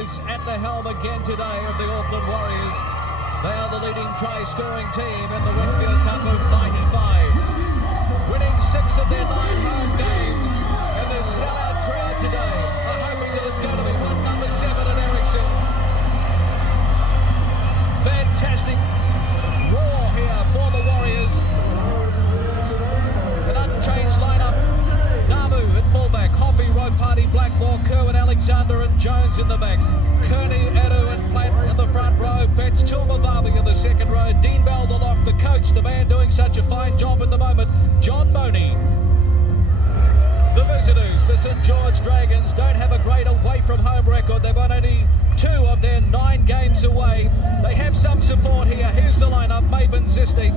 is at the helm again today of the Auckland Warriors. They are the leading try-scoring team in the Winfield Cup of '95. Winning 6 of their 9 home games, and their sellout crowd today are hoping that it's going to be one number 7 at Ericsson. Fantastic roar here for the Warriors. An unchanged lineup. Namu at fullback, Hoppy, Ropati, Blackmore, Kerwin, Alexander and Jones in the backs. Kearney, Edu and Platt in the front row. Betts, Tulmavavi in the second row. Dean Bell, the lock, the coach, the man doing such a fine job at the moment, John Boney. The visitors, the St George Dragons, don't have a great away from home record. They've won only 2 of their 9 games away. They have some support here. Here's the lineup. Maben Zisney,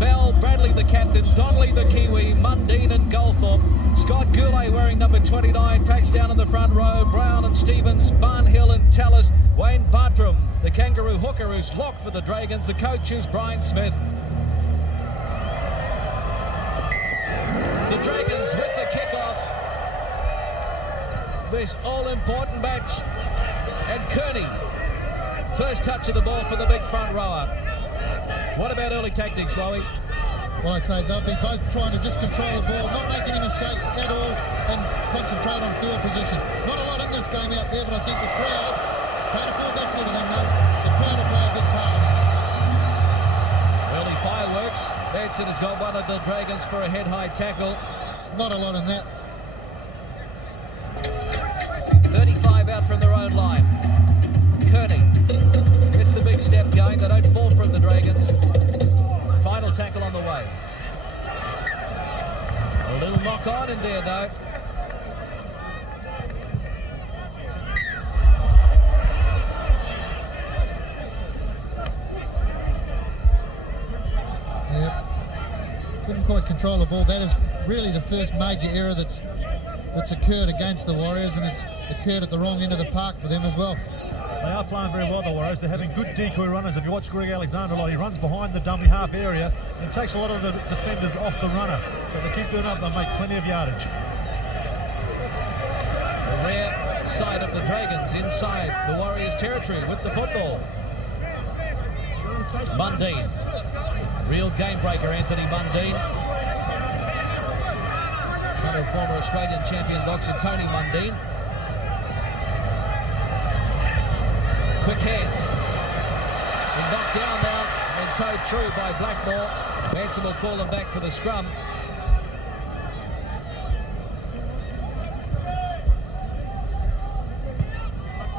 Bell, Bradley the captain, Donnelly the Kiwi, Mundine and Goldthorpe. Scott Goulet wearing number 29, packs down in the front row. Brown and Stevens, Barnhill and Tallis. Wayne Bartram, the kangaroo hooker who's locked for the Dragons. The coach is Brian Smith. The Dragons with the kickoff. This all-important match. And Kearney, first touch of the ball for the big front rower. What about early tactics, Lowy? Well, I'd say they'll be both trying to just control the ball, not make any mistakes at all, and concentrate on field position. Not a lot in this game out there, but I think the crowd can't afford that sort of thing, though. The crowd will play a big part in it. Early fireworks. Benson has got one of the Dragons for a head-high tackle. Not a lot in that. 35 out from their own line. Kearney gets the big step going. They don't fall from the Dragons. Final tackle on the way. A little knock on in there, though. Yep. Couldn't quite control the ball. That is really the first major error that's occurred against the Warriors, and it's occurred at the wrong end of the park for them as well. They are playing very well, the Warriors. They're having good decoy runners. If you watch Greg Alexander a lot, he runs behind the dummy half area and takes a lot of the defenders off the runner. But they keep doing that, they'll make plenty of yardage. The rear side of the Dragons inside the Warriors' territory with the football. Mundine. Real game breaker, Anthony Mundine. Son of former Australian champion boxer Tony Mundine. Quick hands. And knocked down now and towed through by Blackmore. Benson will call them back for the scrum.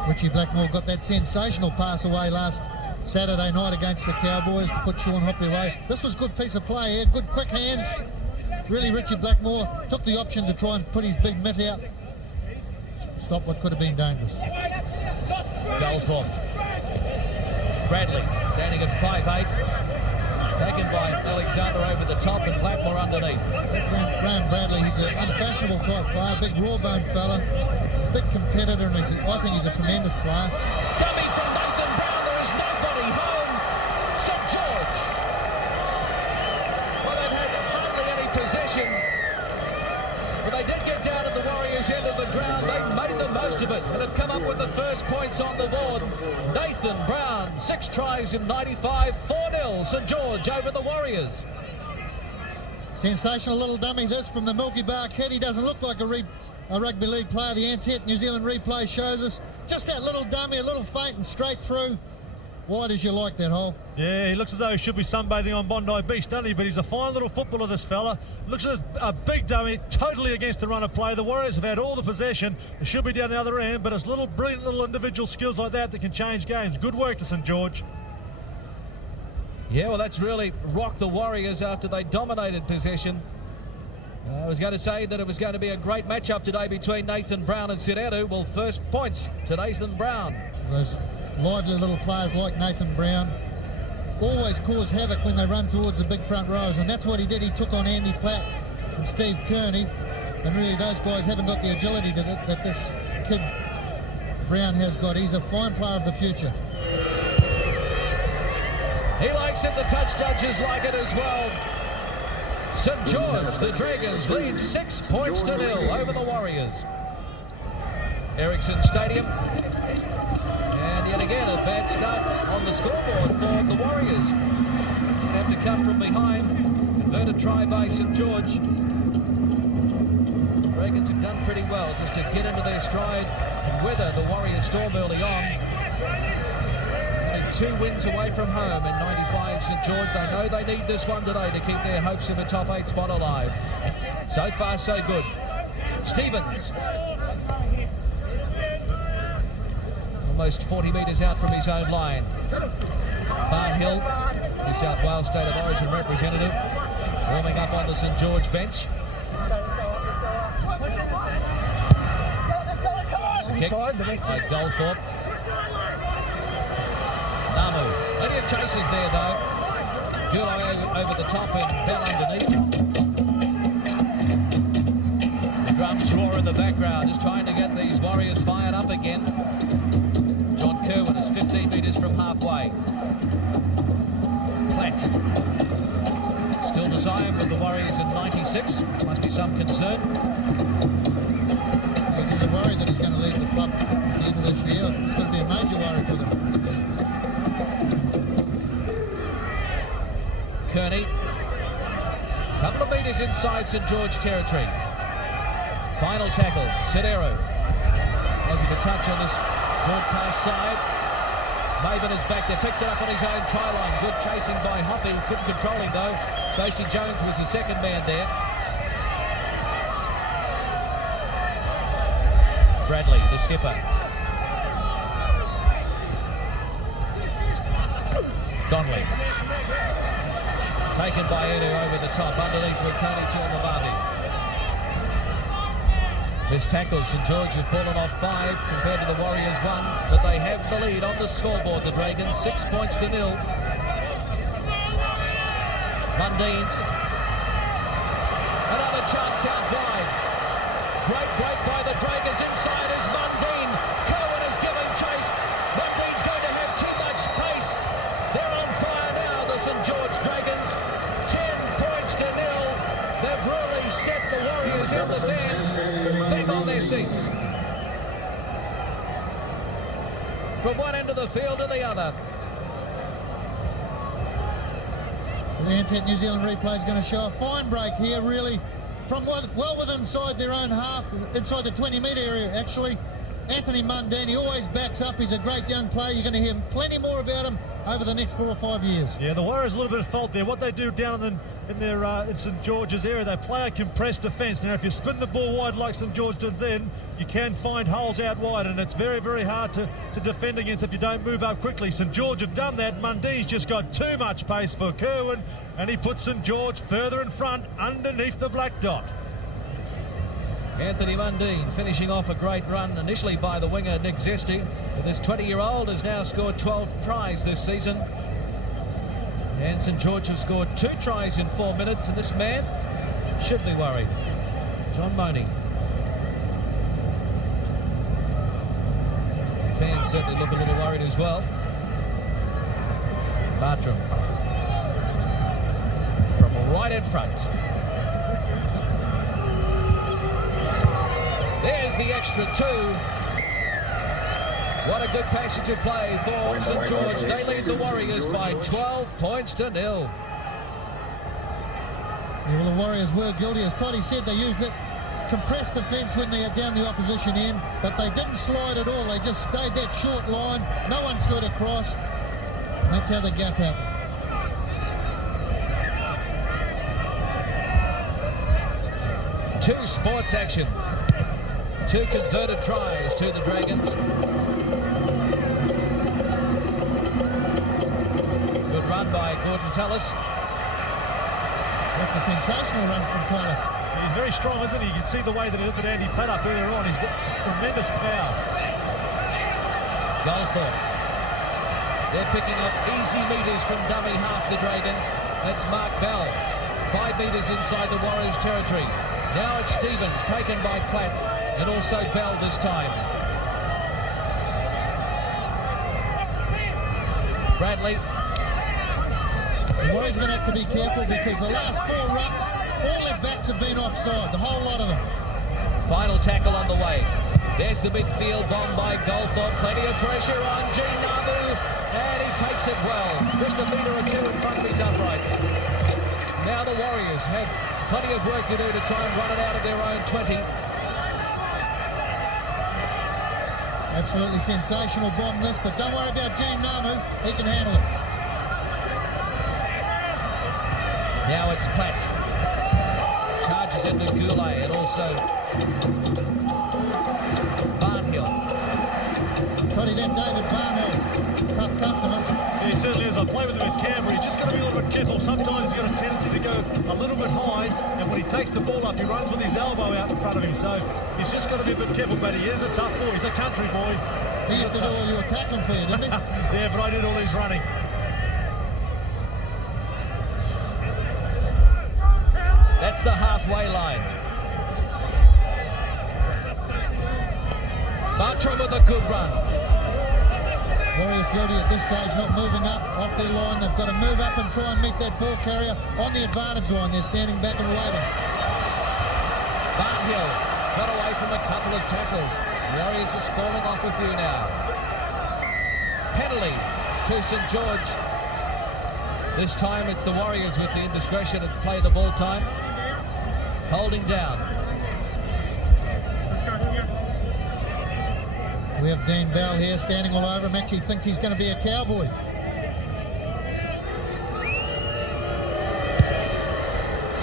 Richie Blackmore got that sensational pass away last Saturday night against the Cowboys to put Sean Hoppy away. This was a good piece of play here. Good quick hands. Really, Richie Blackmore took the option to try and put his big mitt out. Stop what could have been dangerous. Goldthorpe. Bradley standing at 5'8". Taken by Alexander over the top and Blackmore underneath. Graham Bradley, he's an unfashionable type player, big raw-boned fella, big competitor, and I think he's a tremendous player. Dummy from Nathan Brown, there is nobody home. St George. Well, they've had hardly any possession. But they did get down at the Warriors' end of the ground. They made the most of it and have come up with the first points on the board. Nathan Brown, 6 tries in 95, 4-0 St George over the Warriors. Sensational little dummy this from the Milky Bar kid. He doesn't look like a rugby league player. The Ansett New Zealand replay shows us. Just that little dummy, a little feint and straight through. Why does you like that, Hole? Yeah, he looks as though he should be sunbathing on Bondi Beach, doesn't he? But he's a fine little footballer, this fella. Looks as a big dummy, totally against the run of play. The Warriors have had all the possession. It should be down the other end, but it's little brilliant little individual skills like that can change games. Good work to St George. Yeah, well, that's really rocked the Warriors after they dominated possession. I was going to say that it was going to be a great matchup today between Nathan Brown and Siretu. Well, first points to Nathan Brown. Those lively little players like Nathan Brown always cause havoc when they run towards the big front rows, and that's what he did. He took on Andy Platt and Steve Kearney, and really those guys haven't got the agility that this kid Brown has got. He's a fine player of the future. He likes it, the touch judges like it as well. St George, the Dragons, lead 6 points to 0 over the Warriors. Ericsson Stadium. bad start on the scoreboard for the Warriors. Have to come from behind. Converted try by St George. Dragons have done pretty well just to get into their stride and weather the Warriors storm early on. Only 2 wins away from home in 95 St George. They know they need this one today to keep their hopes of a top 8 spot alive. So far, so good. Stevens. Almost 40 metres out from his own line. Barnhill, New South Wales State of Origin representative, warming up on the St George bench. Kick by Goldthorpe. Namu. Plenty of chases there though. Gulai over the top and Bell underneath. The drums roar in the background, just trying to get these Warriors fired up again. John Kerwin is 15 metres from halfway. Platt. Still to Zion with the Warriors in 96. Must be some concern. There's a worry that he's going to leave the club at the end of this year. It's going to be a major worry for them. Kearney. Couple of metres inside St George territory. Final tackle. Sedero. Looking for touch on this broadcast side. Maven is back there, picks it up on his own try line. Good chasing by Hoppy, couldn't control him though. Stacey Jones was the second man there. Bradley, the skipper. Donnelly. Taken by Edu over the top, underneath with Tony Tuamavavi. His tackles, St George have fallen off 5 compared to the Warriors 1, but they have the lead on the scoreboard, the Dragons, 6 points to 0. Mundine. Another chance out wide. Great break by the Dragons, inside is Mundine. Kerwin is giving chase. Mundine's going to have too much pace. They're on fire now, the St George Dragons. 10 points to 0. They've really set the Warriors and the fans back on their seats. From one end of the field to the other. The Ansett New Zealand replay is going to show a fine break here, really, from well within inside their own half, inside the 20-metre area, actually. Anthony Mundine, he always backs up. He's a great young player. You're going to hear plenty more about him over the next 4 or 5 years. Yeah, the Warriors a little bit of fault there. What they do down in St George's area, they play a compressed defence. Now, if you spin the ball wide like St George did then, you can find holes out wide, and it's very, very hard to defend against if you don't move up quickly. St George have done that. Mundine's just got too much pace for Kerwin, and he puts St George further in front underneath the black dot. Anthony Mundine finishing off a great run initially by the winger Nick Zesty. This 20-year-old has now scored 12 tries this season. And St George have scored 2 tries in 4 minutes, and this man should be worried. John Money. Fans certainly look a little worried as well. Bartram. From right in front. There's the extra 2. What a good passage of play for St George. They lead the Warriors by 12 points to 0. Yeah, well, the Warriors were guilty. As Toddy said, they used that compressed defence when they are down the opposition end, but they didn't slide at all. They just stayed that short line. No one slid across. And that's how the gap happened. Two sports action. 2 converted tries to the Dragons. Good run by Gordon Tallis. That's a sensational run from Tallis. He's very strong, isn't he? You can see the way that he lifted Andy Platt up earlier on. He's got some tremendous power. Goldthorpe. They're picking up easy metres from dummy half, the Dragons. That's Mark Bell. 5 metres inside the Warriors' territory. Now it's Stevens, taken by Platt, and also Bell this time. Bradley. The Warriors are going to have to be careful because the last 4 rucks, all their backs have been offside, the whole lot of them. Final tackle on the way. There's the midfield bomb by Goldthorpe. Plenty of pressure on Gene Nabu, and he takes it well. Just a metre or two in front of his uprights. Now the Warriors have plenty of work to do to try and run it out of their own 20. Absolutely sensational bomb this, but don't worry about Gene Namu. He can handle it. Now it's Platt. Charges into Goulet and also Barnhill. Toddy then David Barnhill. Tough customer. Yeah, he certainly is. I play with him at Canberra. He's just got to be a little bit careful. Sometimes he's got a tendency to go a little bit high, and when he takes the ball up, he runs with his elbow out in front of him. So he's just got to be a bit careful, but he is a tough boy. He's a country boy. He used to do all your tackling for you, didn't he? Yeah, but I did all his running. That's the halfway line. Bartram with a good run. Warriors guilty at this stage, not moving up off their line. They've got to move up and try and meet that ball carrier on the advantage line. They're standing back and waiting. Barnhill got away from a couple of tackles. Warriors is falling off a few now. Penalty to St George. This time it's the Warriors with the indiscretion of play the ball time. Holding down. We have Dean Bell here standing all over him. Actually thinks he's going to be a Cowboy.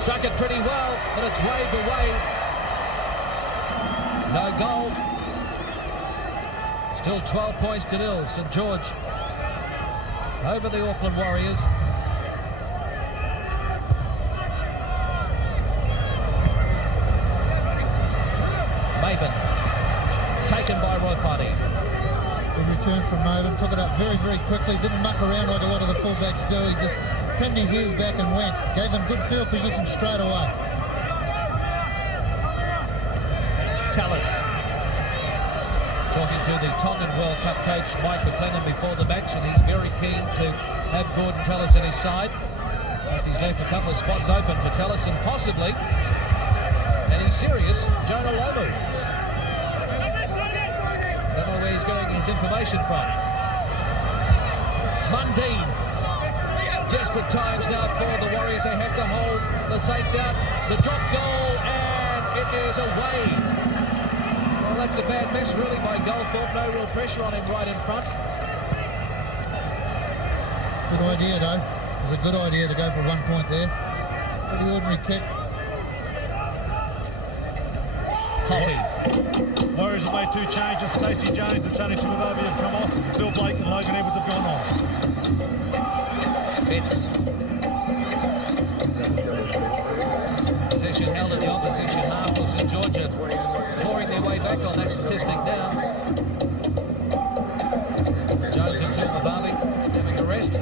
Struck it pretty well, but it's waved away. No goal. Still 12 points to nil. St George over the Auckland Warriors. Maben taken by Ropati. Good return from Maven. Took it up very, very quickly. Didn't muck around like a lot of the fullbacks do. He just pinned his ears back and went. Gave them good field position straight away. Tallis talking to the Tongan World Cup coach Mike McLennan before the match, and he's very keen to have Gordon Tallis on his side. But he's left a couple of spots open for Tallis and possibly, and he's serious, Jonah Lomu. Don't know where he's getting his information from. Mundine. Desperate times now for the Warriors. They have to hold the Saints out. The drop goal, and it is away. Well, that's a bad miss, really, by Goldthorpe. No real pressure on him right in front. Good idea, though. It was a good idea to go for 1 point there. Pretty ordinary kick. Hoppy. Warriors have made 2 changes. Stacey Jones and Tony Timavavi have come off. Phil Blake and Logan Edwards have gone on. It's possession held in the opposition half for St Georgia, clawing their way back on that statistic now. Jones and Timavavi having a rest.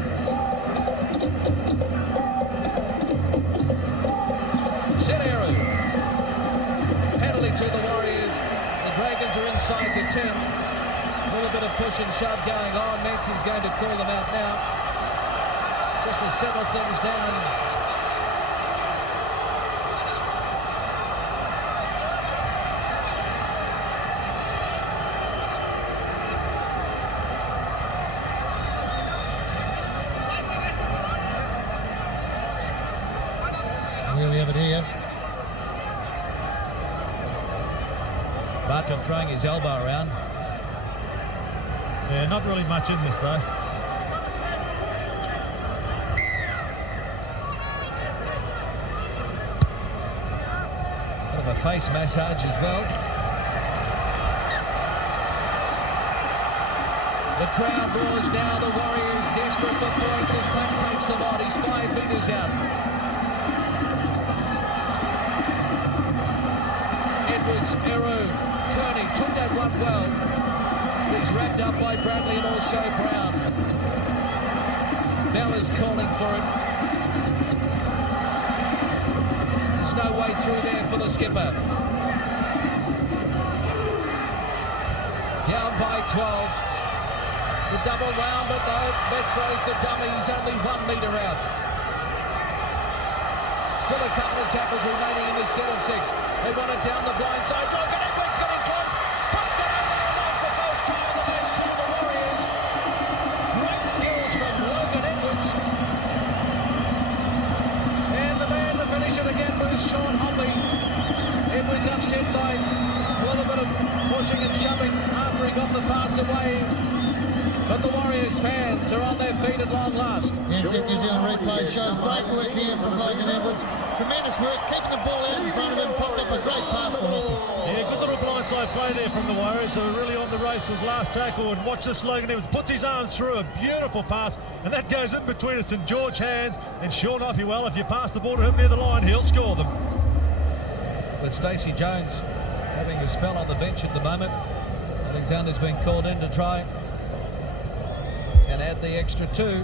Seneru. Penalty to the Warriors. The Dragons are inside the 10. A little bit of push and shove going on. Manson's going to call them out now, just to settle things down. Here we have it here. Bartram throwing his elbow around. Yeah, not really much in this, though. Bit of a face massage as well. The crowd roars now. The Warriors desperate for points as Platt takes them on. He's 5 metres out. Edwards, Eru, Kearney took that one well. He's wrapped up by Bradley and also Brown. Bella's calling for it. There's no way through there for the skipper. Down by 12. The double round, but no, Metzro's the dummy. He's only 1 metre out. Still a couple of tackles remaining in this set of 6. They want it down the blind side. Logan Edwards getting close. Puts it away. But the Warriors fans are on their feet at long last. NZ New Zealand replay shows great work here from Logan Edwards. Tremendous work, keeping the ball out in front of him, popped up a great pass for Hoppy. Yeah, good little blindside play there from the Warriors, who were really on the ropes for his last tackle. And watch this, Logan Edwards puts his arms through a beautiful pass, and that goes in between his St George hands. And sure enough, well, if you pass the ball to him near the line, he'll score them. With Stacey Jones having a spell on the bench at the moment, Alexander's been called in to try and add the extra 2.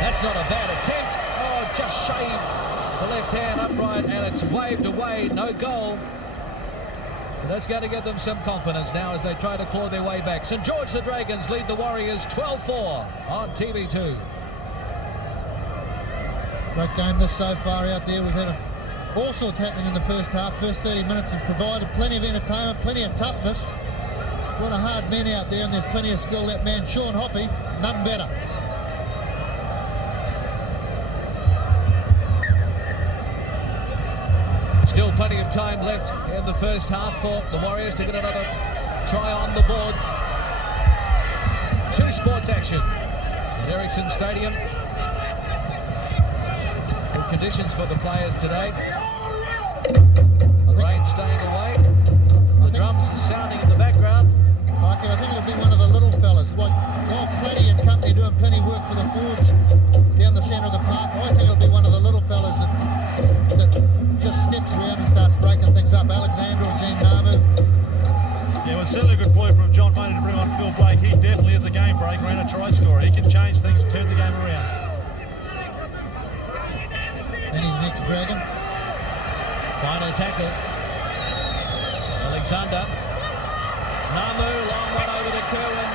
That's not a bad attempt. Oh, just shaved the left hand upright, and it's waved away. No goal. But that's going to give them some confidence now as they try to claw their way back. St George the Dragons lead the Warriors 12-4 on TV2. Great game this so far out there. We've had all sorts happening in the first half. First 30 minutes have provided plenty of entertainment, plenty of toughness. What a hard man out there, and there's plenty of skill. That man, Sean Hoppy, none better. Still plenty of time left in the first half for the Warriors to get another try on the board. 2 sports action at Ericsson Stadium. Good conditions for the players today. The rain staying away. The drums are sounding in the background. I think it'll be one of the little fellas. While Plenty and company doing plenty of work for the forwards down the centre of the park, I think it'll be one of the little fellas that just steps around and starts breaking things up. Alexander or Gene Namu. Yeah, well, certainly a good ploy from John Money to bring on Phil Blake. He definitely is a game breaker and a try scorer. He can change things, turn the game around. And his next Dragon. Final tackle. Alexander. Namu, long one over to Kerwin.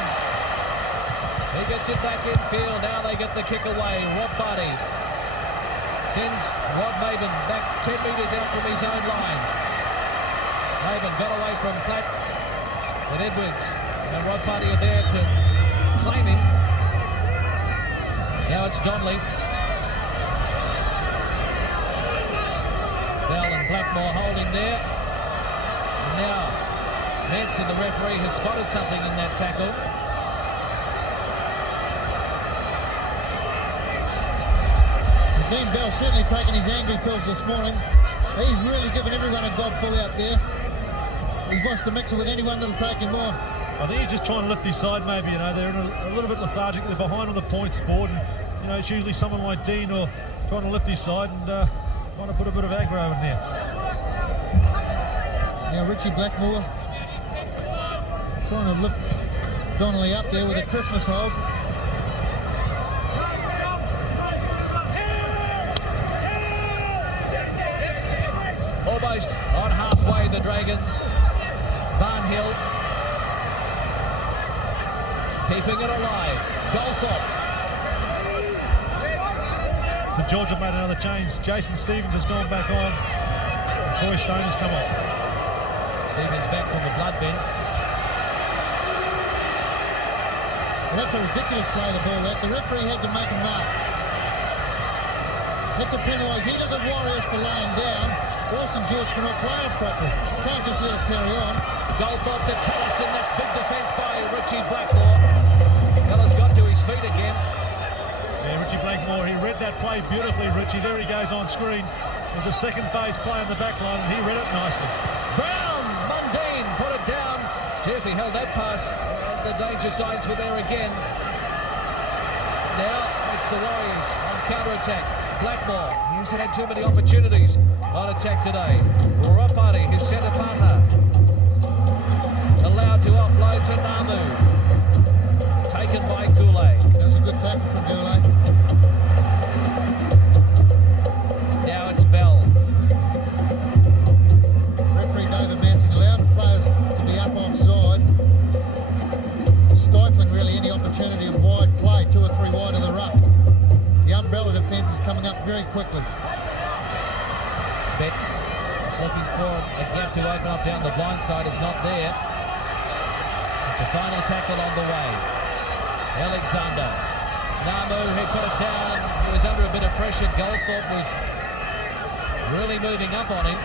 He gets it back in field. Now they get the kick away. Rob Buddy sends Rod Maben back 10 metres out from his own line. Maben got away from Platt. But Edwards and Rod Buddy are there to claim him. Now it's Donnelly. Bell and Blackmore holding there. And now Manson, the referee, has spotted something in that tackle. Dean Bell certainly taking his angry pills this morning. He's really given everyone a gobful out there. He wants to mix it with anyone that'll take him on. I think he's just trying to lift his side, maybe. They're in a little bit lethargic. They're behind on the points board, and it's usually someone like Dean or trying to lift his side and trying to put a bit of aggro in there. Now Richie Blackmore trying to lift Donnelly up there with a Christmas hold. Almost on halfway, the Dragons. Barnhill keeping it alive. Goldthorpe. St George have made another change. Jason Stevens has gone back on. And Troy Stone has come off. Stevens back from the blood bin. Well, that's a ridiculous play of the ball. That the referee had to make a mark. Had to penalise either the Warriors for laying down or St George for not playing properly. Can't just let it carry on. Goldthorpe to Tellison. That's big defence by Richie Blackmore. Fella's got to his feet again. Yeah, Richie Blackmore, he read that play beautifully, Richie. There he goes on screen. It was a second phase play on the back line, and he read it nicely. Brown, Mundine, put it down. Gee, if he held that pass, the danger signs were there again. Now it's the Warriors on counter-attack. Blackmore, he hasn't had too many opportunities on attack today. Ropati, his centre partner, allowed to offload to Namu. Taken by Goulet. That was a good tackle from Goulet. Now it's Bell. Referee David Manson allowed the players to be up offside, stifling really any opportunity of wide play, 2 or 3 wide of the ruck. The umbrella defence is coming up very quickly. Betts is looking for a gap to open up down the blind side. It's not there. It's a final tackle on the way. Alexander. Namu, he put it down. He was under a bit of pressure. Goldthorpe was really moving up on him.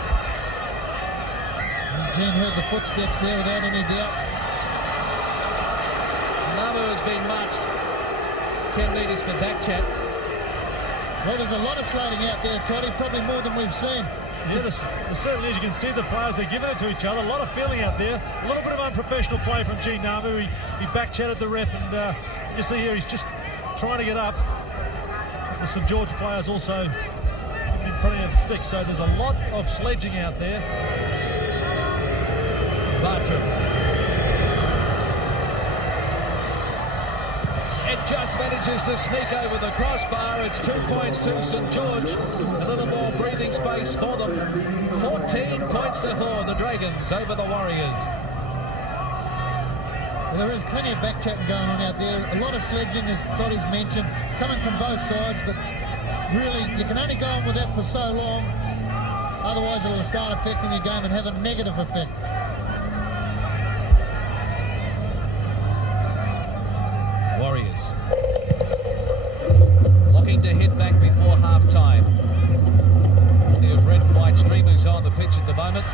Gene heard the footsteps there without any doubt. Namu has been marched 10 metres for back chat. Well, there's a lot of slating out there, Toddy, probably more than we've seen. Yeah, there certainly is. You can see the players, they're giving it to each other. A lot of feeling out there. A little bit of unprofessional play from Gene Namu. He back-chatted the ref, and you see here he's just trying to get up. The St George players also giving him plenty of sticks, so there's a lot of sledging out there. Bartram. It just manages to sneak over the crossbar. It's 2 points to St George. A little more breathing space for them. 14 points to 4, the Dragons over the Warriors. Well, there is plenty of back-chatting going on out there. A lot of sledging, as Toddy's mentioned, coming from both sides, but really, you can only go on with that for so long. Otherwise, it'll start affecting your game and have a negative effect. Warriors looking to head back before half-time. Plenty of red and white streamers on the pitch at the moment.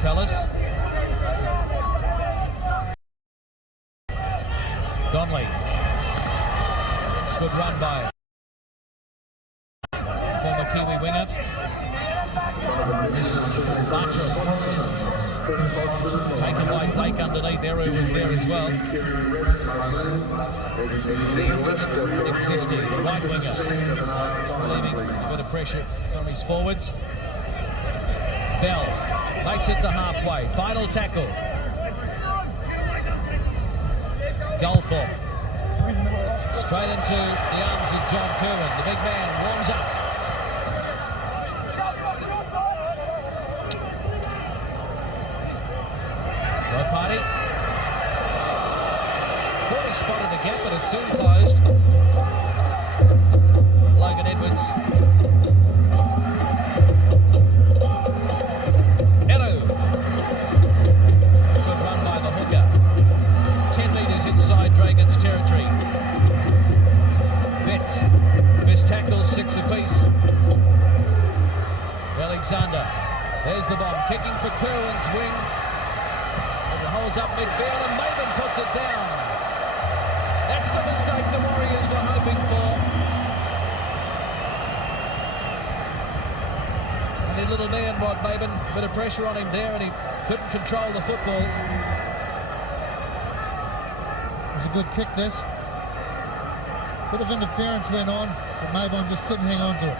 Tellis. Donnelly. Good run by former Kiwi winger. Bartram. Taken by Blake underneath. Eru was there as well. Existing, the right winger. Relieving a bit of pressure from his forwards. Bell makes it the halfway. Final tackle. Goalthorpe. Straight into the arms of John Kerwin. The big man warms up. Party. Thought he spotted a gap, but it soon closed. Logan Edwards. Edo. Good run by the hooker. 10 metres inside Dragons territory. Betts. Missed tackles, 6 apiece. Alexander. There's the bomb. Kicking for Kerwin's wing. Holds up midfield and Maven puts it down. That's the mistake the Warriors were hoping for. And the little man, Rod Maven, a bit of pressure on him there and he couldn't control the football. It was a good kick, this. Bit of interference went on, but Maven just couldn't hang on to it.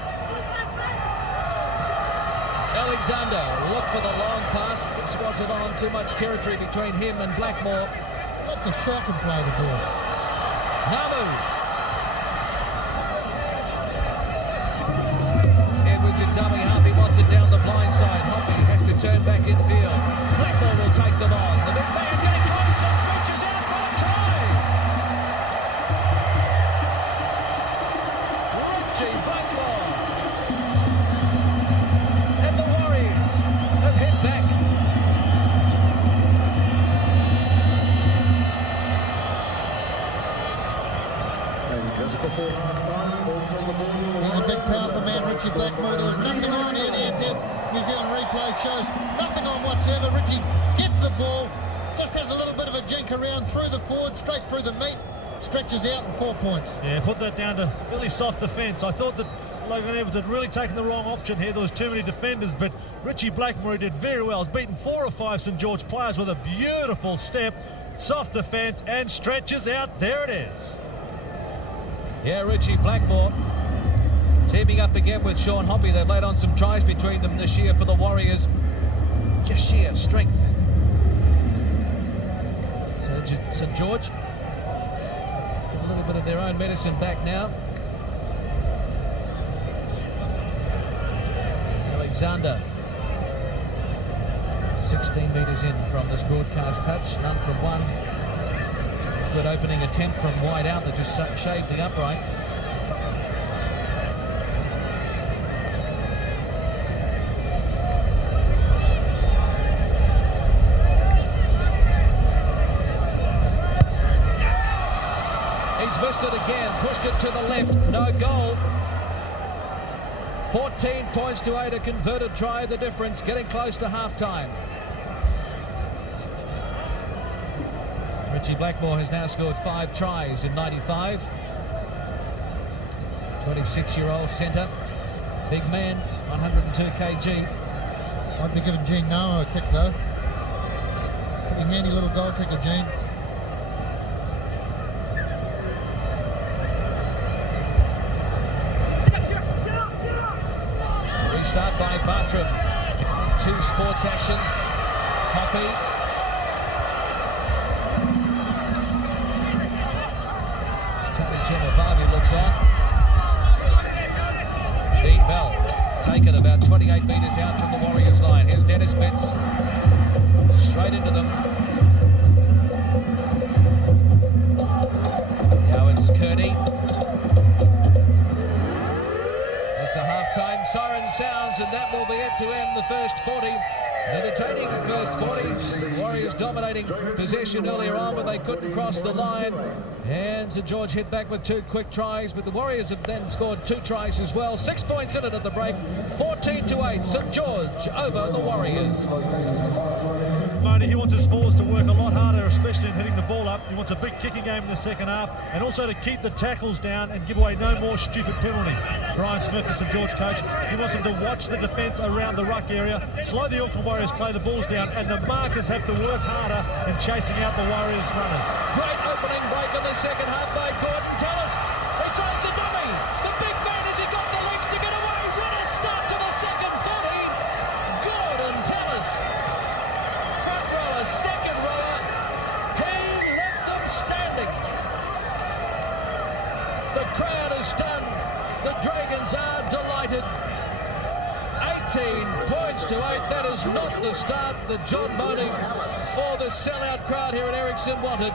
Alexander, look for the long pass, just wasn't on, too much territory between him and Blackmore. That's a shocking play to ball. Namu. Edwards in dummy half, he wants it down the blind side. Hoppy has to turn back in field. Blackmore will take them on. The big man getting close, reaches out for a try. Richie Blackmore. And the Warriors have hit back. He's a big, powerful man, Richie Blackmore. There was nothing on here. The NZ New Zealand replay shows nothing on whatsoever. Richie gets the ball, just has a little bit of a jink around through the forward, straight through the meat, stretches out and 4 points. Yeah, put that down to fairly soft defence. I thought that Logan Evans had really taken the wrong option here. There was too many defenders, but Richie Blackmore did very well. He's beaten 4 or 5 St George players with a beautiful step, soft defence, and stretches out. There it is. Yeah, Richie Blackmore teaming up again with Sean Hoppy. They've laid on some tries between them this year for the Warriors. Just sheer strength. So St George, a little bit of their own medicine back now. Alexander, 16 metres in from this broadcast touch, none from one. Good opening attempt from wide out that just shaved the upright. He's missed it again, pushed it to the left, no goal. 14 points to 8, a converted try, the difference, getting close to half-time. Richie Blackmore has now scored 5 tries in 95. 26-year-old centre, big man, 102 kg. I'd be giving Gene Noah a kick though. Pretty handy little goal kicker, Gene. Restart by Bartram. 2 sports action. Hoppy. Tony Chemavavi looks on. Dean Bell taken about 28 metres out from the Warriors line. Here's Dennis Betts. Straight into them. Now it's Kearney. As the half-time siren sounds, and that will be it to end the first 40. Entertaining first 40. Warriors dominating possession earlier on, but they couldn't cross the line. And St George hit back with 2 quick tries, but the Warriors have then scored 2 tries as well. 6 points in it at the break. 14-8. St George over the Warriors. Marty, he wants his forwards to work a lot harder, especially in hitting the ball up. He wants a big kicking game in the second half, and also to keep the tackles down and give away no more stupid penalties. Brian Smith, the St George coach, he wants them to watch the defence around the ruck area, slow the Auckland Warriors play the balls down, and the markers have to work harder in chasing out the Warriors runners. Great opening break in the second half by Gordon Tallis. He throws the dummy. The big man, has he got the legs to get away? What a start to the second 40. Gordon Tallis. Front rower, second rower. He left them standing. The crowd is stunned. The Dragons are delighted. 18 points to 8. That is not the start that John Boney or the sellout crowd here at Ericsson wanted.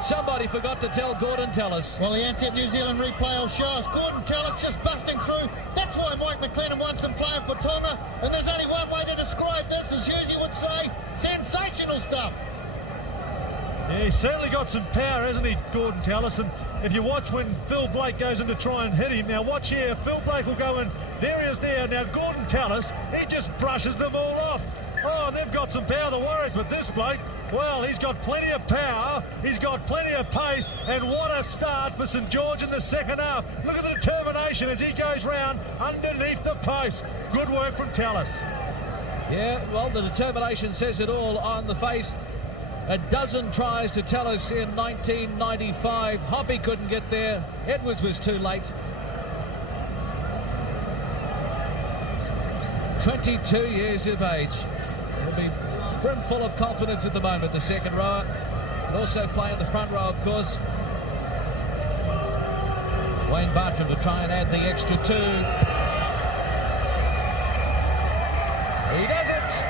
Somebody forgot to tell Gordon Tallis. Well, the Ansett New Zealand replay will show us Gordon Tallis just busting through. That's why Mike McLennan wants him playing for Tonga. And there's only one way to describe this, as Husey would say, sensational stuff. Yeah, he's certainly got some power, hasn't he, Gordon Tallis? And if you watch when Phil Blake goes in to try and hit him, now watch here, Phil Blake will go in, there he is there. Now Gordon Tallis, he just brushes them all off. Oh, they've got some power, the Warriors, but this bloke, well, he's got plenty of power, he's got plenty of pace, and what a start for St George in the second half. Look at the determination as he goes round underneath the post. Good work from Tallis. Yeah, well, the determination says it all on the face. A dozen tries to Tallis in 1995. Hoppy couldn't get there. Edwards was too late. 22 years of age. He'll be brimful of confidence at the moment, the second rower. And also playing the front row, of course. Wayne Bartram to try and add the extra 2. He does it!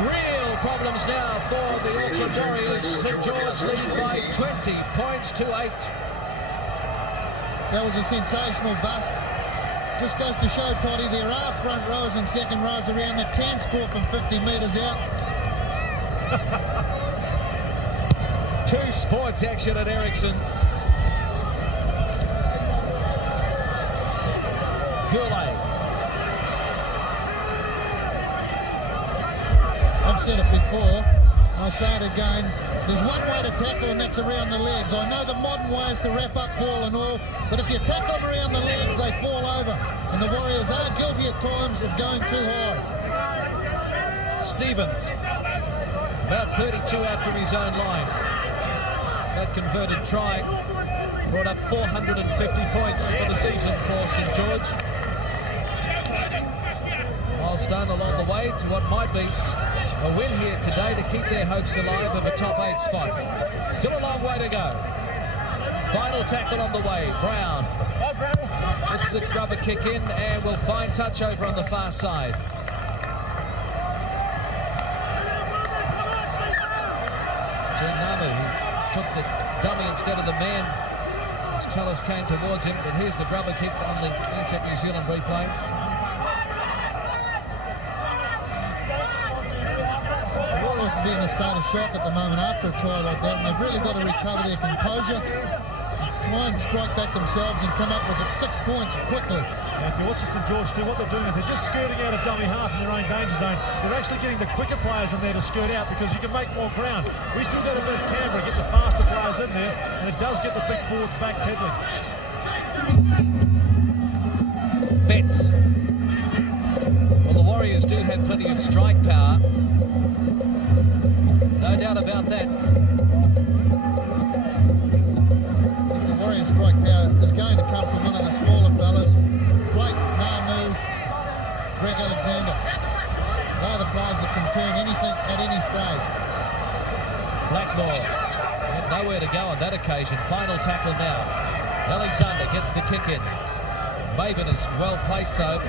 Real problems now for the Auckland Warriors. St George lead by 20 points to 8. That was a sensational bust. Just goes to show, Toddy, there are front rows and second rows around that can score from 50 metres out. 2 sports action at Ericsson. Goulet. I've said it before, I'll say it again. There's one way to tackle, and that's around the legs. I know the modern way is to wrap up ball and all, but if you tackle them around the legs, they fall over. And the Warriors are guilty at times of going too high. Stevens, about 32 out from his own line. That converted try brought up 450 points for the season for St George. Milestone along the way to what might be a win here today to keep their hopes alive of a top 8 spot. Still a long way to go. Final tackle on the way. Brown. This is a rubber kick in, and we'll find touch over on the far side. Gene Namu, who took the dummy instead of the man as Tallis came towards him. But here's the rubber kick on the Ansett New Zealand replay. Being a state of shock at the moment after a try like that, and they've really got to recover their composure, try and strike back themselves and come up with it 6 points quickly. Now, if you watch the St George team, what they're doing is they're just skirting out a dummy half in their own danger zone. They're actually getting the quicker players in there to skirt out because you can make more ground. We still got a bit of Canberra, get the faster players in there, and it does get the big forwards back peddling. Betts. Well, the Warriors do have plenty of strike power. No doubt about that. The Warriors' strike power is going to come from one of the smaller fellas, Blake, Namu, Greg Alexander. They're the players that can turn anything at any stage. Blackmore has nowhere to go on that occasion. Final tackle now. Alexander gets the kick in. Maben is well placed though.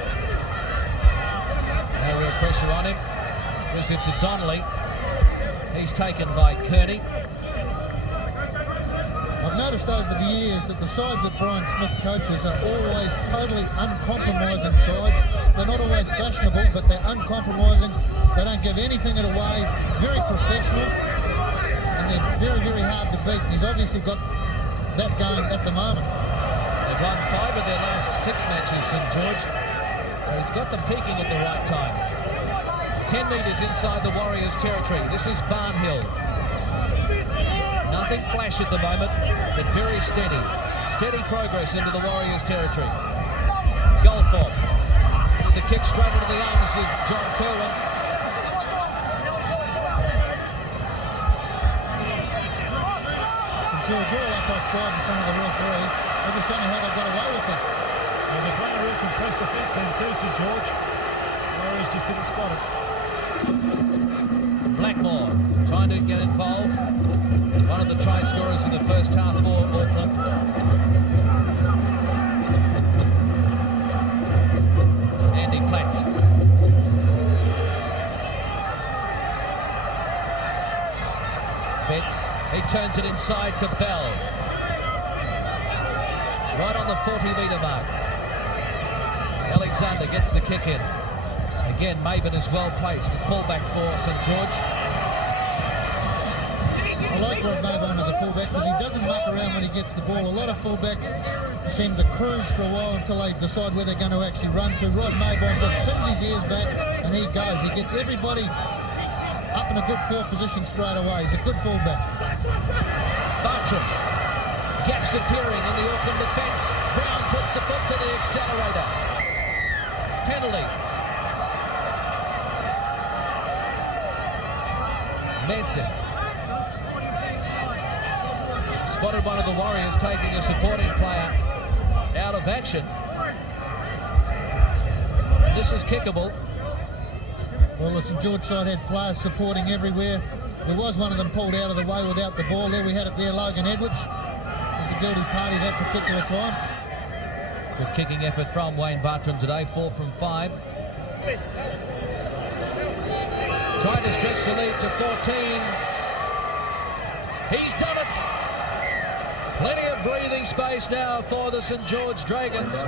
No real pressure on him. Gives it to Donnelly. He's taken by Kearney. I've noticed over the years that the sides that Brian Smith coaches are always totally uncompromising sides. They're not always fashionable, but they're uncompromising. They don't give anything away. Very professional. And they're very, very hard to beat. He's obviously got that going at the moment. They've won 5 of their last 6 matches, St George. So he's got them peaking at the right time. 10 metres inside the Warriors' territory. This is Barnhill. Nothing flash at the moment, but very steady. Steady progress into the Warriors' territory. Goldthorpe. With the kick straight into the arms of John Kerwin. St George all up offside in front of the referee. I just don't know how they got away with it. Well, they're playing a real compressed defence then too, St George. Warriors just didn't spot it. Blackmore trying to get involved. One of the try scorers in the first half for Auckland. Andy Platt. Betts, he turns it inside to Bell. Right on the 40-metre mark. Alexander gets the kick in. Again, Maben is well placed at fullback for St George. I like Rod Maben as a fullback because he doesn't muck around when he gets the ball. A lot of fullbacks seem to cruise for a while until they decide where they're going to actually run to. Rod Maben just pins his ears back and he goes. He gets everybody up in a good field position straight away. He's a good fullback. Bartram. Gaps appearing in the Auckland defence. Brown puts the foot to the accelerator. Penalty. Manson. Spotted one of the Warriors taking a supporting player out of action. This is kickable. Well, the St George side had players supporting everywhere. There was one of them pulled out of the way without the ball. There we had it there, Logan Edwards. Was the guilty party that particular time. Good kicking effort from Wayne Bartram today, 4 from 5. Trying to stretch the lead to 14. He's done it. Plenty of breathing space now for the St George Dragons.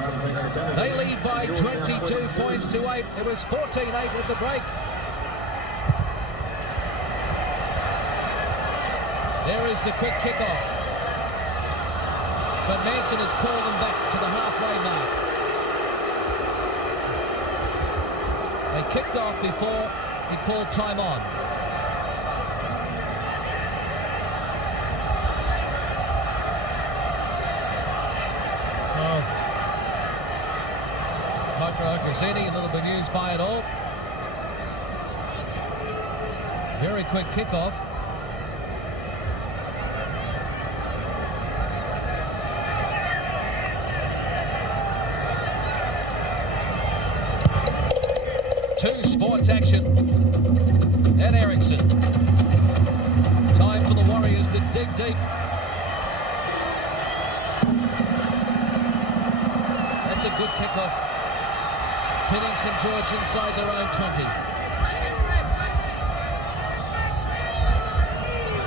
They lead by 22 points to 8. It was 14-8 at the break. There is the quick kickoff. But Manson has called them back to the halfway mark. They kicked off before he called time on. Okazeni, a little bit used by it all. Very quick kickoff. Two sports action at Ericsson. Time for the Warriors to dig deep. That's a good kickoff. Pinning St George inside their own 20.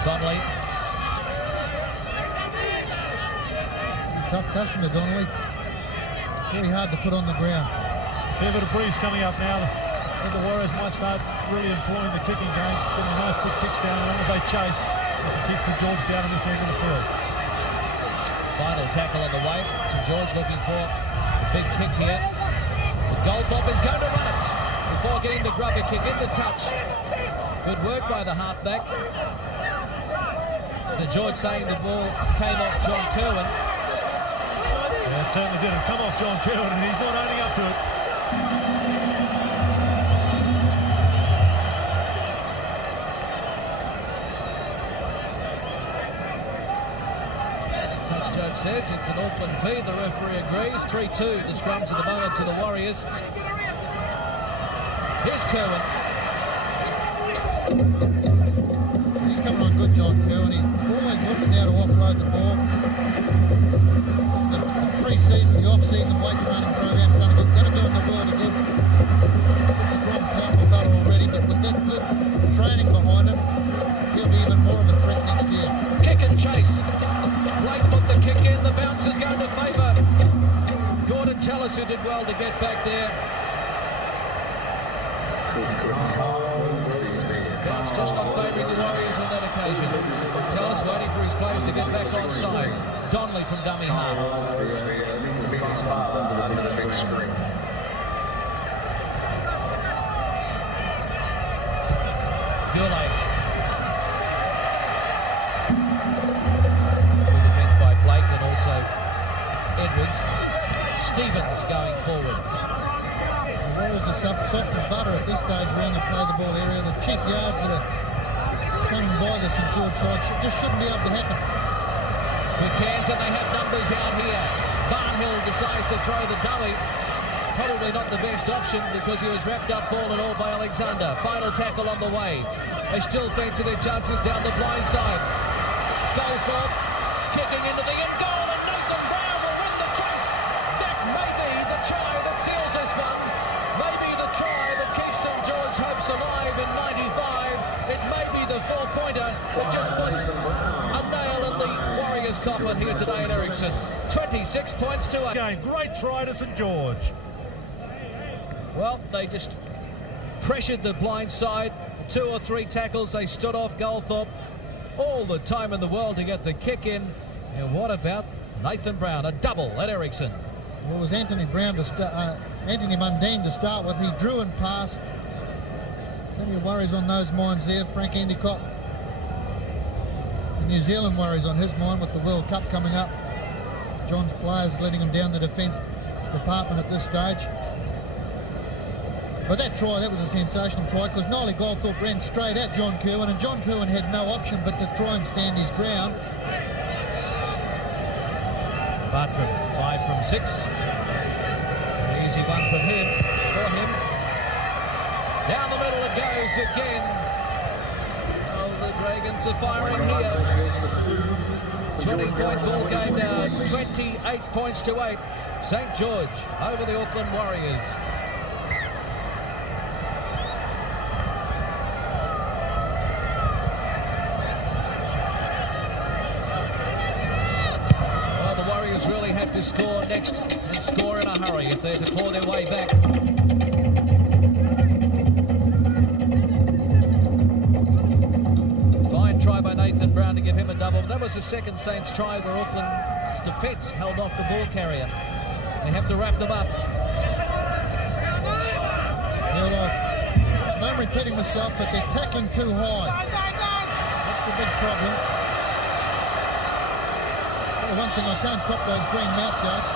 Donnelly. Tough customer, Donnelly. Very hard to put on the ground. Fair bit of breeze coming up now. I think the Warriors might start really employing the kicking game, getting nice big kicks down, and as they chase, they can keep St George down in this end of the field. Final tackle on the way. St George looking for a big kick here. Goldthorpe is going to run it before getting the grubber kick into touch. Good work by the halfback. St George saying the ball came off John Kerwin. Yeah, it certainly didn't come off John Kerwin, and he's not owning up to it. Touch judge says it's an Auckland feed. The referee agrees. 3-2 the scrums at the moment to the Warriors. Here's Kerwin. He's coming on good, John Kerwin. He always looks now to offload the ball. The pre-season, the off-season weight training program going to do him the world of good. Good, strong, powerful fella already, but with that good training behind him, he'll be even more of a threat next year. Kick and chase. Blake put the kick in. The bounce is going to favour Gordon Tallis, who did well to get back there. Bounce just not favouring the Warriors on that occasion. Tallis waiting for his players to get back onside. Donnelly from dummy half. Goulet. Good defence by Blake and also Edwards. Stevens going forward. The Warriors are soft as butter at this stage around the play the ball area. The cheap yards that are coming by the St George side just shouldn't be able to happen. Buchanans, and they have numbers out here. Barnhill decides to throw the dummy. Probably not the best option because he was wrapped up ball and all by Alexander. Final tackle on the way. They still fancy their chances down the blind side. Goldthorpe kicking into the end goal, and Nathan Brown will win the chase. That may be the try that seals this one. Maybe the try that keeps St George hopes alive in 95. It may be the four-pointer that just puts a nail in the Warriors' coffin here today at Ericsson. 26 points to 8. Again, great try to St George. Well, they just pressured the blind side. 2 or 3 tackles. They stood off Goldthorpe. All the time in the world to get the kick in. And what about Nathan Brown? A double at Ericsson. Well, it was Anthony Mundine to start with. He drew and passed. Plenty of worries on those minds there. Frank Endicott. The New Zealand worries on his mind with the World Cup coming up. John's players letting him down the defence department at this stage. But that try, that was a sensational try because Nolly Goldthorpe ran straight at John Kerwin, and John Kerwin had no option but to try and stand his ground. Bartram, 5 from 6. An easy one from him, for him. Down the middle it goes again. Oh, the Dragons are firing here. 20-point ball game now, 28 points to 8. St George over the Auckland Warriors. Really had to score next and score in a hurry if they're to claw their way back. Fine try by Nathan Brown to give him a double. That was the second Saints try where Auckland's defence held off the ball carrier. They have to wrap them up. Yeah, I'm repeating myself, but they're tackling too high. That's the big problem. One thing, I can't cop those green mouth guards.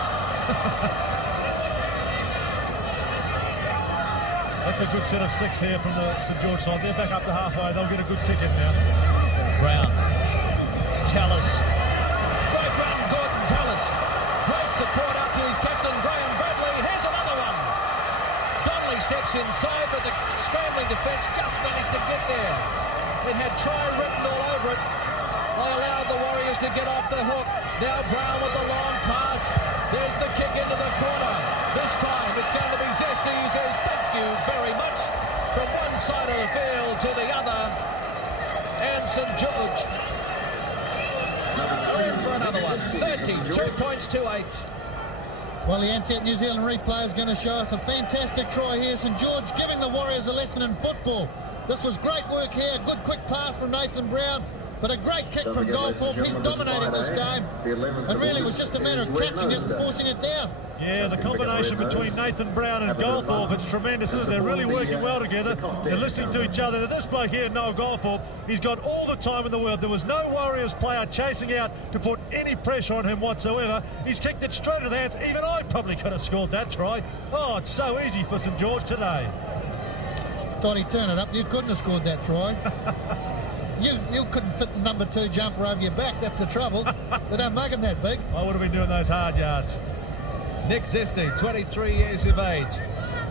That's a good set of 6 here from the St George side. They're back up to halfway. They'll get a good kick in now. Brown. Tallis. Right round Gordon Tallis. Great support out to his captain, Graham Bradley. Here's another one. Donnelly steps inside, but the scrambling defence just managed to get there. It had try written all over it. They allowed the Warriors to get off the hook. Now Brown with the long pass. There's the kick into the corner. This time it's going to be Zesty. He says thank you very much. From one side of the field to the other. And St George are in for another one. 32 points to 8. Well, the Ansett New Zealand replay is going to show us a fantastic try here. St George giving the Warriors a lesson in football. This was great work here. Good quick pass from Nathan Brown. But a great kick from Goldthorpe. He's dominating this game. And really it was just a matter of catching it and forcing it down. Yeah, the combination between Nathan Brown and Goldthorpe, it's tremendous. They're really working well together. They're listening to each other. This bloke here, Noel Goldthorpe, he's got all the time in the world. There was no Warriors player chasing out to put any pressure on him whatsoever. He's kicked it straight to the hands. Even I probably could have scored that try. Oh, it's so easy for St George today. Dotty, turn it up. You couldn't have scored that try. You couldn't fit the number 2 jumper over your back. That's the trouble. They don't make them that big. I would have been doing those hard yards. Nick Zesty, 23 years of age.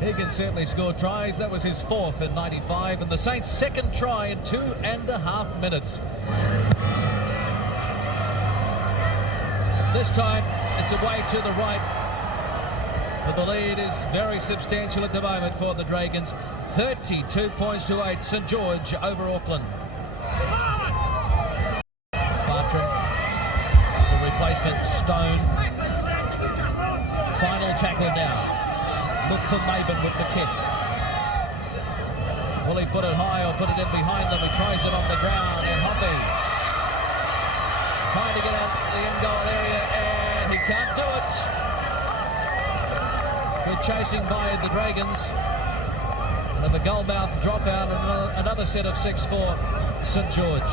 He can certainly score tries. That was his 4th in 95, and the Saints' 2nd try in 2.5 minutes. This time, it's away to the right. But the lead is very substantial at the moment for the Dragons. 32 points to 8. St George over Auckland. Bartram. This is a replacement. Stone. Final tackle now. Look for Maben with the kick. Will he put it high or put it in behind them? He tries it on the ground. And Hoppy trying to get out the end goal area, and he can't do it. Good chasing by the Dragons. And the goalmouth dropout, and another set of 6 for St George.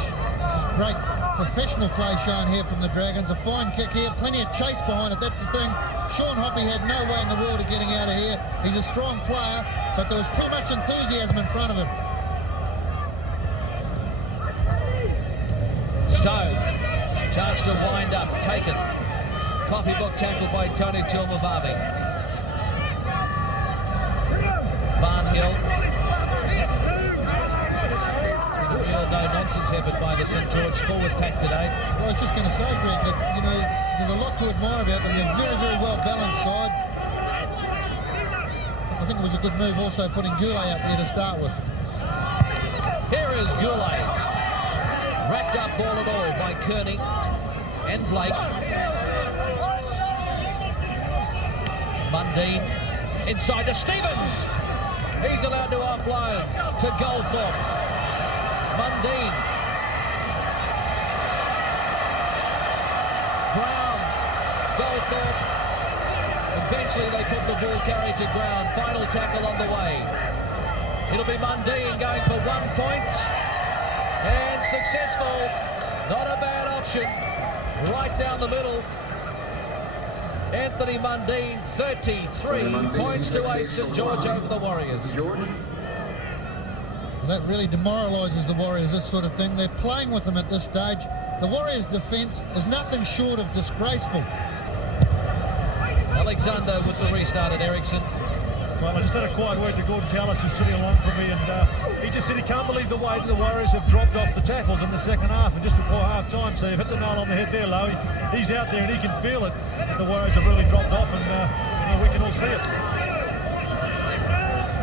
Great professional play shown here from the Dragons. A fine kick here, plenty of chase behind it. That's the thing. Sean Hoppy had no way in the world of getting out of here. He's a strong player, but there was too much enthusiasm in front of him. Stone, chance to wind up, taken. Copybook tackle by Tony Tilmavavi. Barnhill. Real no-nonsense effort by the St George forward pack today. Well, I was just going to say, Greg, that, there's a lot to admire about them. They're a very, very well-balanced side. I think it was a good move also putting Goulet up there to start with. Here is Goulet. Wrapped up ball and all by Kearney and Blake. Mundine inside to Stevens. He's allowed to offload to Goldthorpe. Mundine. Brown. Goldthorpe. Eventually they put the ball carry to ground. Final tackle on the way. It'll be Mundine going for 1 point. And successful. Not a bad option. Right down the middle. Anthony Mundine, 33 points to 8. St George over the Warriors. That really demoralises the Warriors, this sort of thing. They're playing with them at this stage. The Warriors' defence is nothing short of disgraceful. Alexander with the restart at Ericsson. Well, I just had a quiet word to Gordon Tallis, who's sitting along from me, and he just said he can't believe the way that the Warriors have dropped off the tackles in the second half and just before half-time. So you've hit the nail on the head there, Lowy. He's out there and he can feel it. The Warriors have really dropped off, and we can all see it.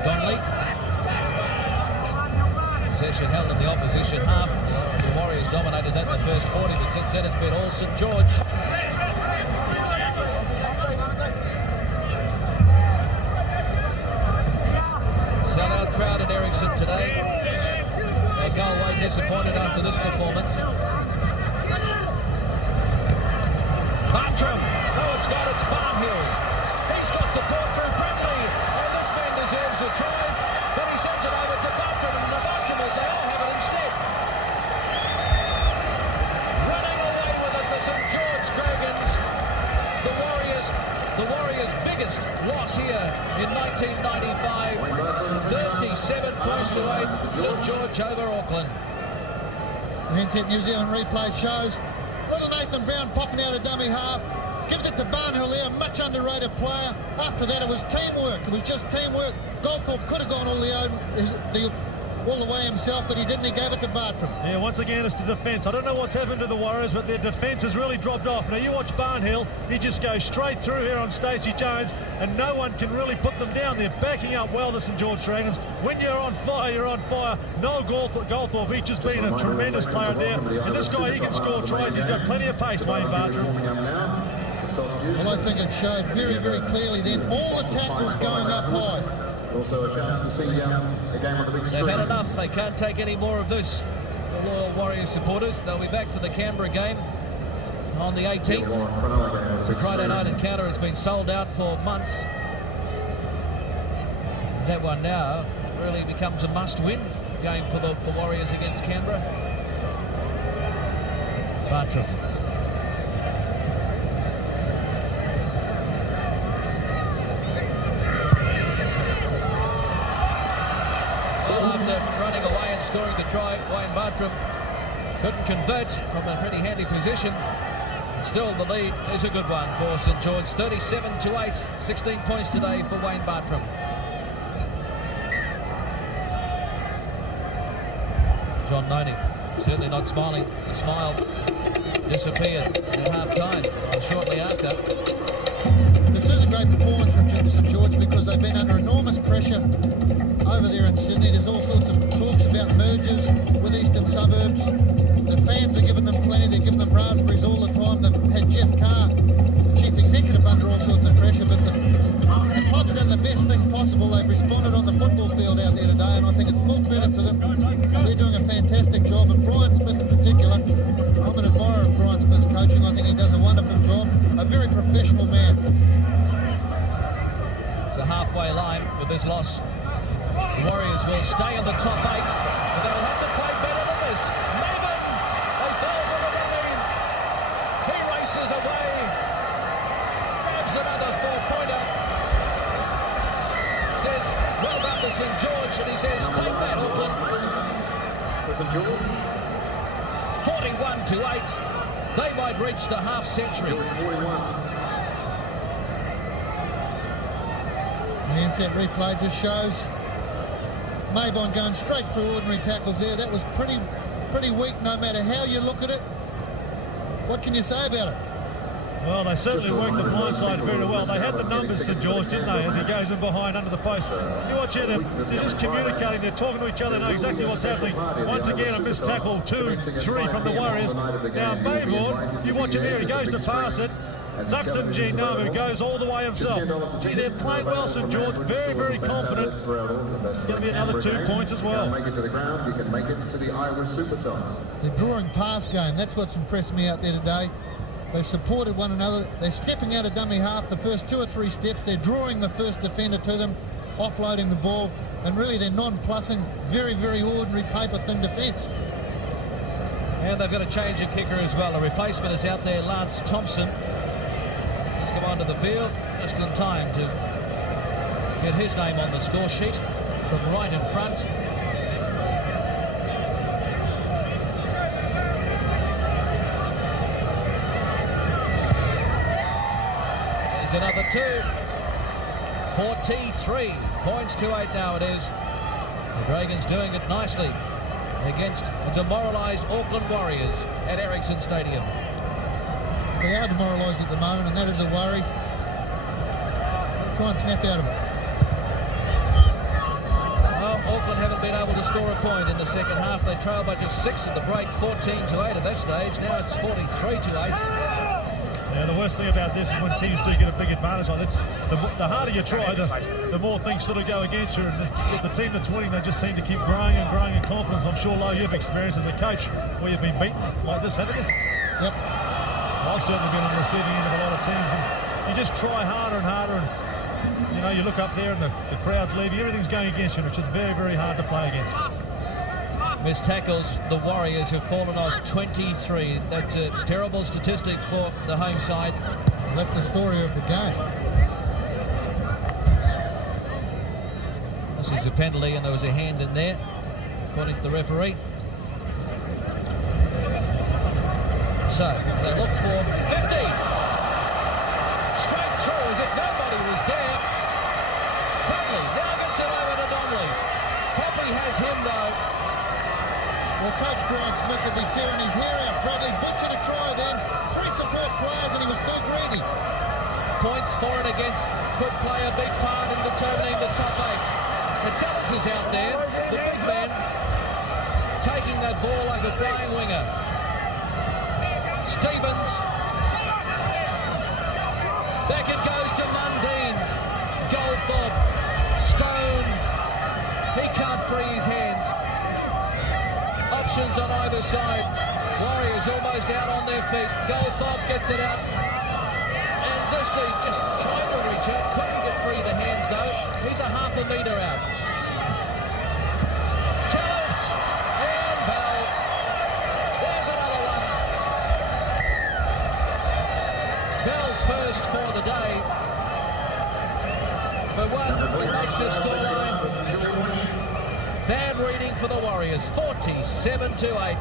Donnelly. Possession held in the opposition half. The Warriors dominated that in the first 40, but since then it's been all St George. Sellout crowd at Ericsson today. They go away disappointed after this performance. Bartram. No, it's not. It's Barnhill. He's got support through Bradley. And this man deserves a try. But he sends it over to Bartram. And the Bartram will say, I'll have it instead. Running away with it, the St George Dragons. The Warriors' biggest loss here in 1995. 37 points to 8. St George over Auckland. Handset New Zealand replay shows little Nathan Brown popping out a dummy half. Gives it to Barnhill there, a much underrated player. After that, it was teamwork. It was just teamwork. Goldthorpe could have gone all the way himself, but he didn't. He gave it to Bartram. Yeah, once again, it's the defence. I don't know what's happened to the Warriors, but their defence has really dropped off. Now, you watch Barnhill. He just goes straight through here on Stacey Jones, and no one can really put them down. They're backing up well, the St George Dragons. When you're on fire, you're on fire. Noel Goldthorpe, he's just been a tremendous player there. And this guy, he can score tries. He's got plenty of pace, Wayne Bartram. Well, I think it showed very, very clearly then. All the tackles going up high. Also a chance to see a game on the big screen. They've had enough. They can't take any more of this. the loyal Warriors supporters. They'll be back for the Canberra game on the 18th. The Friday night encounter has been sold out for months. That one now really becomes a must-win game for the Warriors against Canberra. Bartram. Well, after running away and scoring the try, Wayne Bartram couldn't convert from a pretty handy position. Still, the lead is a good one for St George. 37-8, 16 points today for Wayne Bartram. John Noni certainly not smiling. The smile disappeared at half-time, shortly after. This is a great performance from St George because they've been under enormous pressure over there in Sydney. There's all sorts of talks about mergers with eastern suburbs. The fans are giving them plenty. They're giving them raspberries all the time. They've had Jeff Carr, the chief executive, under all sorts of pressure. But the club's done the best thing possible. They've responded on the football field out there today, and I think it's full credit to them. They're doing a fantastic job, and Brian Smith in particular. I'm an admirer of Brian Smith's coaching. I think he does a wonderful job. A very professional man. It's a halfway line with this loss. The Warriors will stay in the top 8, but they'll have to play better than this. Maven, they fall for the running. He races away, grabs another 4-pointer. Says, well done to St George, and he says, take that, Auckland. 41-8. They might reach the half century. The inset replay just shows Mabon going straight through ordinary tackles there. That was pretty weak no matter how you look at it. What can you say about it? Well, they certainly worked the blind side very well. They had the numbers, St George, didn't they, as he goes in behind under the post. You watch here, they're just communicating, they're talking to each other, know exactly what's happening. Once again, a missed tackle, 2-3 from the Warriors. Now, Mayborn, you watch him here, he goes to pass it. Zuxon Ginamu goes all the way himself. Gee, they're playing well, St George, very, very confident. It's going to be another 2 points as well. They're drawing pass game, that's what's impressed me out there today. They've supported one another. They're stepping out of dummy half the first 2 or 3 steps. They're drawing the first defender to them, offloading the ball, and really they're non-plussing very, very ordinary paper-thin defence. And they've got a change of kicker as well. A replacement is out there, Lance Thompson. Just come onto the field just in time to get his name on the score sheet from right in front. There's another 2. 43 points to 8 now it is. The Dragons doing it nicely against a demoralised Auckland Warriors at Ericsson Stadium. They are demoralised at the moment, and that is a worry. Try and snap out of it. Well, Auckland haven't been able to score a point in the second half. They trailed by just 6 at the break, 14-8 at that stage. Now it's 43-8. Yeah, the worst thing about this is when teams do get a big advantage like this, the harder you try, the more things sort of go against you. And the team that's winning, they just seem to keep growing and growing in confidence. I'm sure, Lo, you've experienced as a coach where you've been beaten like this, haven't you? Yep. Well, I've certainly been on the receiving end of a lot of teams, and you just try harder and harder, and you know, you look up there and the crowd's leaving, everything's going against you, which is very, very hard to play against. Missed tackles, the Warriors have fallen off 23. That's a terrible statistic for the home side. Well, that's the story of the game. This is a penalty, and there was a hand in there, according to the referee. So, they look for 50. Straight through as if nobody was there. Huntley now gets it over to Donnelly. Hoppy has him, though. Well, Coach Brian Smith will be tearing his hair out. Bradley butchered a try then. 3 support players, and he was too greedy. Points for and against could play a big part in determining the top 8. Metellus is out there, the big man, taking that ball like a flying winger. Stevens. Back it goes to Mundine. Goldthorpe. Stone. He can't free his hands. options on either side. Warriors almost out on their feet. Goldthorpe gets it out. And just trying to reach it. Couldn't get free the hands though. He's a half a metre out. Tellis and Bell. There's another one. Bell's first for the day. But one that makes the scoreline. Bad reading for the Warriors, 47-8.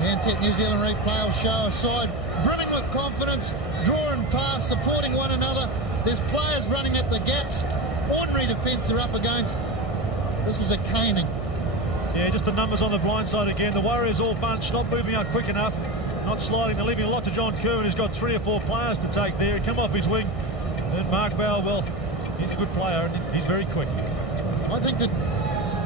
Ansett New Zealand replay will show a side brimming with confidence, drawing past, supporting one another. There's players running at the gaps. Ordinary defence they're up against. This is a caning. Yeah, just the numbers on the blind side again. The Warriors all bunched, not moving up quick enough, not sliding. They're leaving a lot to John Kerwin, who's got 3 or 4 players to take there. He come off his wing. And Mark Bell, well, he's a good player and he's very quick. I think that,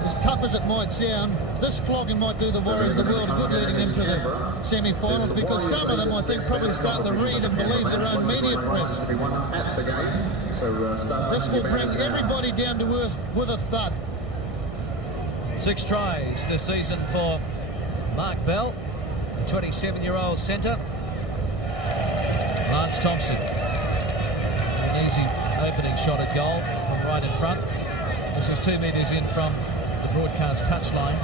as tough as it might sound, this flogging might do the Warriors the world of good leading into the semi-finals, because some of them, I think, probably start to read and believe their own media press. This will bring everybody down to earth with a thud. 6 tries this season for Mark Bell, the 27-year-old centre. Lance Thompson, an easy opening shot at goal from right in front. This is 2 metres in from the broadcast touchline.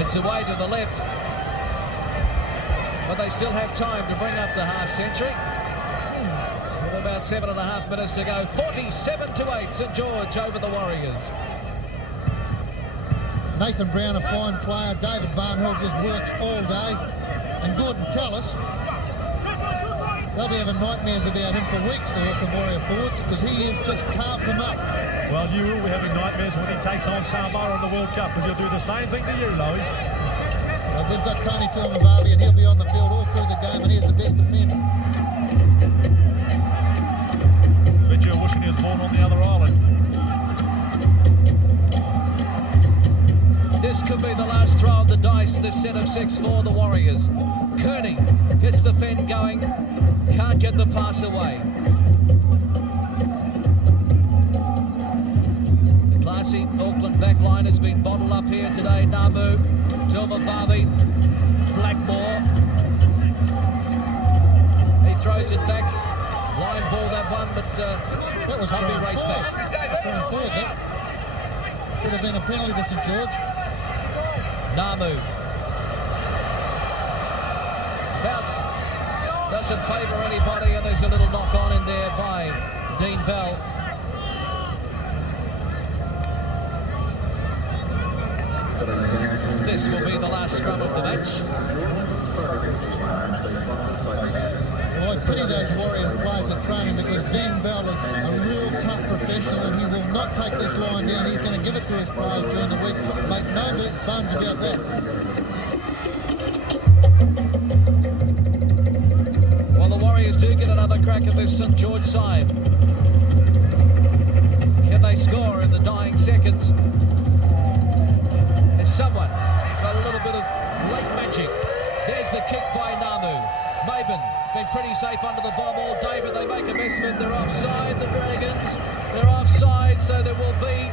It's away to the left, but they still have time to bring up the half-century. With about 7.5 minutes to go, 47-8, St George over the Warriors. Nathan Brown, a fine player. David Barnhill just works all day. And Gordon Tallis, they'll be having nightmares about him for weeks, the Auckland Warrior forwards, because he has just carved them up. Well, you will be having nightmares when he takes on Samoa in the World Cup, because he'll do the same thing to you, Lowie. Well, we've got Tony Tuamavavi, and he'll be on the field all through the game, and he is the best defender. I bet you're wishing he was born on the other island. This could be the last throw of the dice, this set of 6 for the Warriors. Kearney gets the fend going, can't get the pass away. The classy Auckland backline has been bottled up here today. Namu, Tuamavavi, Blackmore. He throws it back. Line ball that one, but That was can't be thrown raced forward. back. Thrown forward, that. Should have been a penalty to St George. Namu. Bounce doesn't favour anybody, and there's a little knock on in there by Dean Bell. This will be the last scrum of the match. Well, I pity those Warriors players at training, because Dean Bell is a real tough professional, and he will not take this line down. He's going to give it to his players during the week. Make no bones about that. Well, the Warriors do get another crack at this St George side. Can they score in the dying seconds? Has someone got a little bit of late magic? There's the kick by Namu. Maben been pretty safe under the bomb all day, but they make a mess of it. They're offside, the Dragons. They're offside, so there will be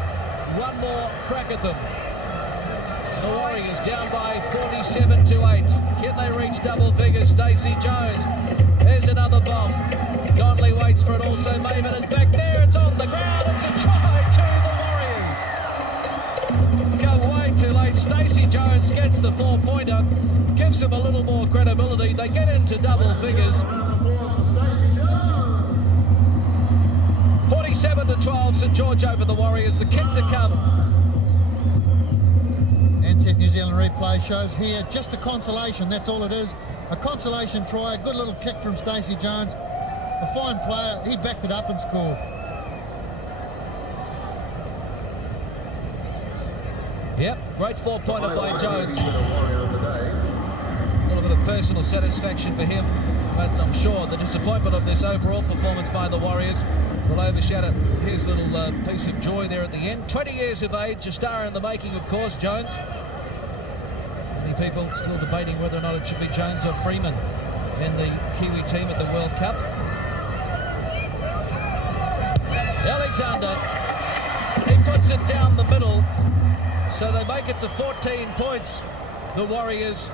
one more crack at them. The Warriors down by 47-8. Can they reach double figures? Stacey Jones. There's another bomb. Donnelly waits for it also. Maven is back there. It's on the ground. It's a try to the Warriors. It's come way too late. Stacey Jones gets the 4-pointer. Gives them a little more credibility. They get into double figures. 47-12, St George over the Warriors. The kick to come. Ansett New Zealand replay shows here just a consolation. That's all it is. A consolation try. A good little kick from Stacey Jones. A fine player. He backed it up and scored. Yep, great 4-pointer by Jones. A little bit of personal satisfaction for him, but I'm sure the disappointment of this overall performance by the Warriors will overshadow his little piece of joy there at the end. 20 years of age, a star in the making, of course, Jones. Many people still debating whether or not it should be Jones or Freeman. in the Kiwi team at the World Cup. Alexander, he puts it down the middle, so they make it to 14 points, the Warriors.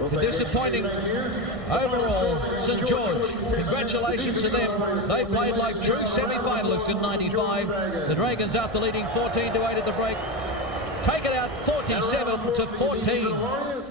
A disappointing overall St George. Congratulations to them. They played like true semi-finalists in 95. The Dragons after leading 14-8 at the break take it out 47-14.